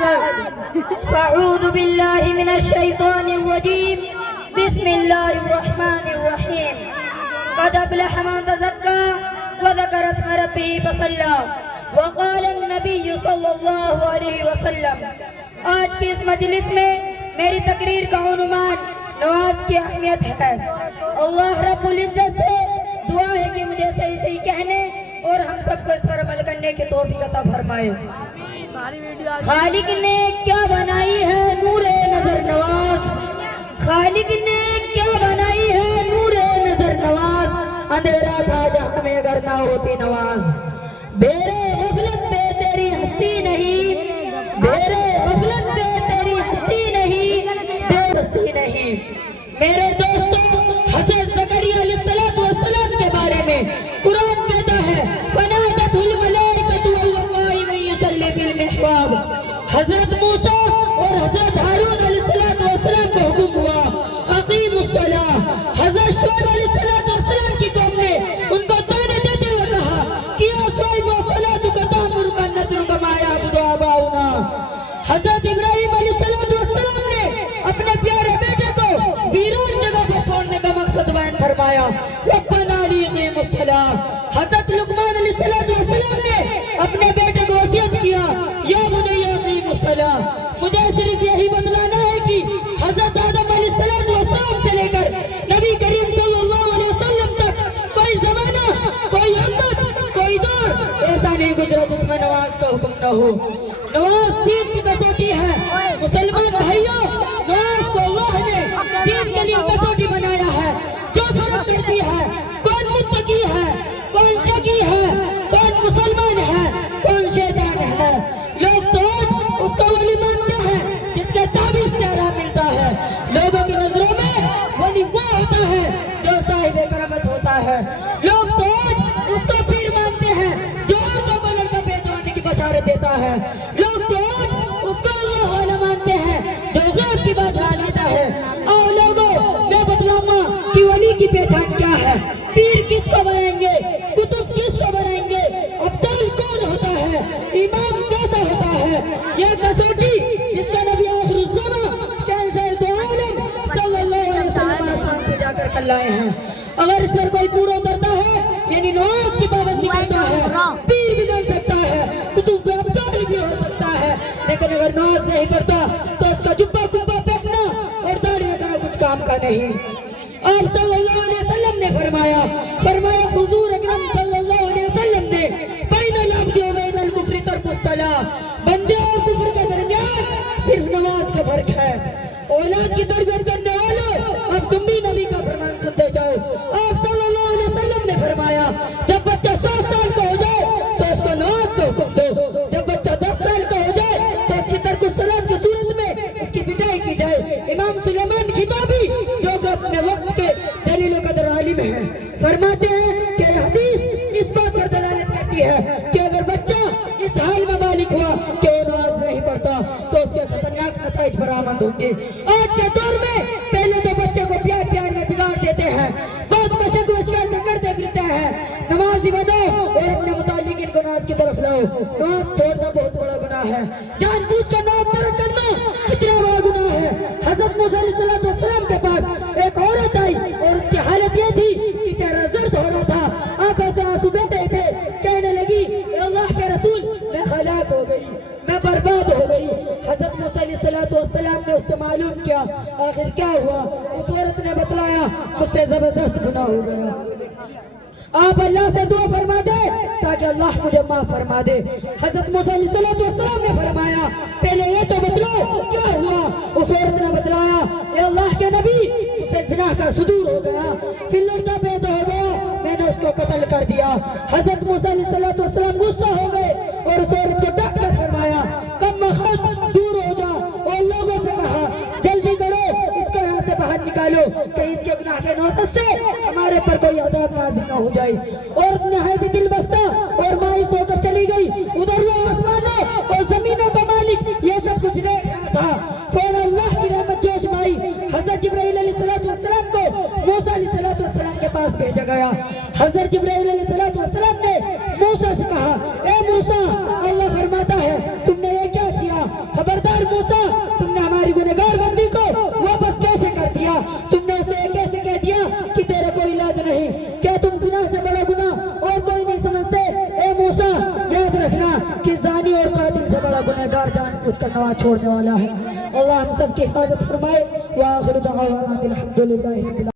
فاعوذ باللہ من الشیطان الرجیم بسم اللہ الرحمن الرحیم قد افلح من تزکا وذکر اسم ربه فصلی وقال النبی صلی اللہ علیہ وسلم۔ آج کی اس مجلس میں میری تقریر کا عنوان نماز کی اہمیت ہے۔ اللہ رب العزت سے دعا ہے کہ مجھے صحیح صحیح کہنے اور ہم سب کو اس پر عمل کرنے کی توفیق عطا فرمائے۔ خالق نے کیا بنائی ہے نور نظر نواز، خالق نے کیا بنائی ہے نور نظر نواز، اندھیرا تھا جہاں میں اگر نہ ہوتی نواز۔ بیرے غفلت پہ تیری ہستی نہیں، بیرے غفلت پہ تیری ہستی نہیں، بے ہستی نہیں۔ میرے دوستوں، حضرت زکریا علیہ السلام کے بارے میں قرآن کہتا ہے فَنَادَتْهُ الْمَلَائِكَةُ وَهُوَ قَائِمٌ يُصَلِّي فِي الْمِحْرَابِ۔ حضرت موسیٰ اور حضرت ہارون علیہ السلام کو حکم ہوا اقیموا الصلاۃ۔ حضرت شعیب علیہ السلام کی قوم نے ان کو طعنہ دیتے ہوئے کہا کہ یا شعیب صلاتک تأمرک ان نترک ما یعبد آباؤنا۔ حضرت ابراہیم علیہ السلام نے اپنے پیارے بیٹے کو ویران جگہ پر چھوڑنے کا مقصد بیان فرمایا ربنا لیقیموا الصلاۃ۔ حضرت لقمان علیہ السلام نے اپنے بیٹے کو وصیت کیا یا بنی اقیم الصلاۃ۔ مجھے صرف یہی بتلانا ہے کہ حضرت آدم علیہ السلام سے لے کر نبی کریم صلی اللہ علیہ وسلم تک کوئی زمانہ، کوئی امت، کوئی دور ایسا نہیں گزرا جس میں نماز کا حکم نہ ہو۔ نماز دین کی کسوٹی ہے مسلمان بھائیوں، نماز کو اللہ نے دین کے لیے کسوٹی بنایا ہے۔ جو فرق کرتی ہے کون متقی ہے، کون شقی ہے، کون مسلمان ہے، کون شیطان ہے۔ لوگ تو اس کو ولی مانتے ہیں جس کے تعبیر سے آرام ملتا ہے۔ لوگوں کی نظروں میں ولی وہ ہوتا ہے جو صاحب کرامت ہوتا ہے۔ لوگ تو اس کو پیر مانتے ہیں جو عورتوں کو لڑکا پیدا ہونے کی بشارت دیتا ہے۔ لوگ تو اس کو اللہ والا مانتے ہیں جو غیب کی بات جانتا ہے۔ اور لوگوں میں بتلاؤں گا کہ ولی کی پہچان کیا ہے، پیر کس کو بنائیں گے، کتب کس کو بنائیں گے، ابدال کون ہوتا ہے، امام کیسا ہوتا ہے۔ یہ کسوٹی جس کا نبی آخر الزمان شہنشاہ دو عالم صلی اللہ علیہ وسلم آسمان سے جا کر کر لائے ہیں۔ اگر اس پر کوئی پورا اترتا ہے یعنی نماز کی پابندی کرتا ہے، پیر بھی بن سکتا ہے، کتب ابدال بھی ہو سکتا ہے، لیکن اگر نماز نہیں پڑھتا تو اس کا جبہ کبہ پہننا اور داڑھی رکھنا کچھ کام کا نہیں۔ آپ صلی اللہ علیہ وسلم نے فرمایا حضور اکرم صلی اللہ علیہ وسلم نے بین العبد و بین الکفر ترک الصلاۃ، بندے اور کفر کے درمیان صرف نماز کا فرق ہے۔ اولاد کی تربیت کرنے والوں اب تم بھی نبی کا فرمان سنتے جاؤ۔ آپ صلی اللہ علیہ وسلم نے فرمایا جب بچہ 7 سال کا ہو جائے تو اس کو نماز کا حکم دو، جب بچہ 10 سال کا ہو جائے تو اس کی ترک الصلاۃ کی صورت میں اس کی پٹائی کی جائے۔ امام سلیمان خطابی جو کہ اپنے وقت کے دلیل و قدر عالم ہیں فرماتے ہیں کہ حدیث اس بات پر دلالت کرتی ہے کہ اگر بچہ اس حال میں بالغ ہوا کہ وہ نماز نہیں پڑھتا تو اس کے خطرناک نتائج برآمد ہوں گے۔ آج کے دور میں پہلے تو بچے کو پیار میں بگاڑ دیتے ہیں، بعد میں شک و شکایتیں کرتے پھرتے ہیں۔ نماز بناؤ اور اپنے متعلقین کو نماز کی طرف لاؤ۔ نماز چھوڑنا بہت بڑا گناہ ہے، جان بوجھ کر نماز ترک کرنا کتنا بڑا گناہ ہے۔ حضرت موسیٰ علیہ السلام کے پاس ایک عورت آئی اور اس کی حالت یہ تھی کہ چہرہ زرد ہو رہا تھا، آنکھوں سے آنسو بہہ رہے تھے، کہنے لگی اے اللہ کے رسول میں ہلاک ہو گئی، میں برباد ہو گئی۔ حضرت موسیٰ علیہ السلام نے اس سے معلوم کیا آخر کیا ہوا۔ اس عورت نے بتلایا مجھ سے زبردست گناہ ہو گیا، آپ اللہ سے دعا فرما دے تاکہ اللہ مجھے معاف فرما دے۔ حضرت موسیٰ علیہ السلام نے فرمایا پہلے یہ تو بتلاؤ کیا ہوا۔ اس عورت نے بتلایا اے اللہ کے نبی اسے زنا کا صدور ہو گیا، پھر لڑکا پیدا ہو گیا، میں نے اس کو قتل کر دیا۔ حضرت موسیٰ علیہ السلام غصہ ہو گئے اور اس عورت کو ڈانٹ کر فرمایا کم وقت دور ہو جا، اور لوگوں سے کہا جلدی کرو اس کو یہاں سے باہر نکالو کہ اس کے گناہ کے نوسط سے ہمارے پر کوئی عذاب نازل نہ ہو جائے۔ عورت نہایت دل بستہ اور مایوس ہو کر چلی گئی۔ ادھر وہ آسمانوں اور زمینوں کا مالک یہ سب کچھ دیکھ رہا تھا۔ فوراً اللہ کی رحمت جوش میں آئی، حضرت جبرائیل علیہ السلام کو موسیٰ علیہ السلام کے پاس بھیجا گیا۔ حضرت جبرائیل علیہ السلام نے موسیٰ سے کہا اے موسیٰ اللہ فرماتا ہے تم نے یہ کیا کیا، خبر کچھ کرنے والا چھوڑنے والا ہے. اللہ ہم سب کی حفاظت فرمائے. وآخر دعوانا الحمدللہ رب العالمین.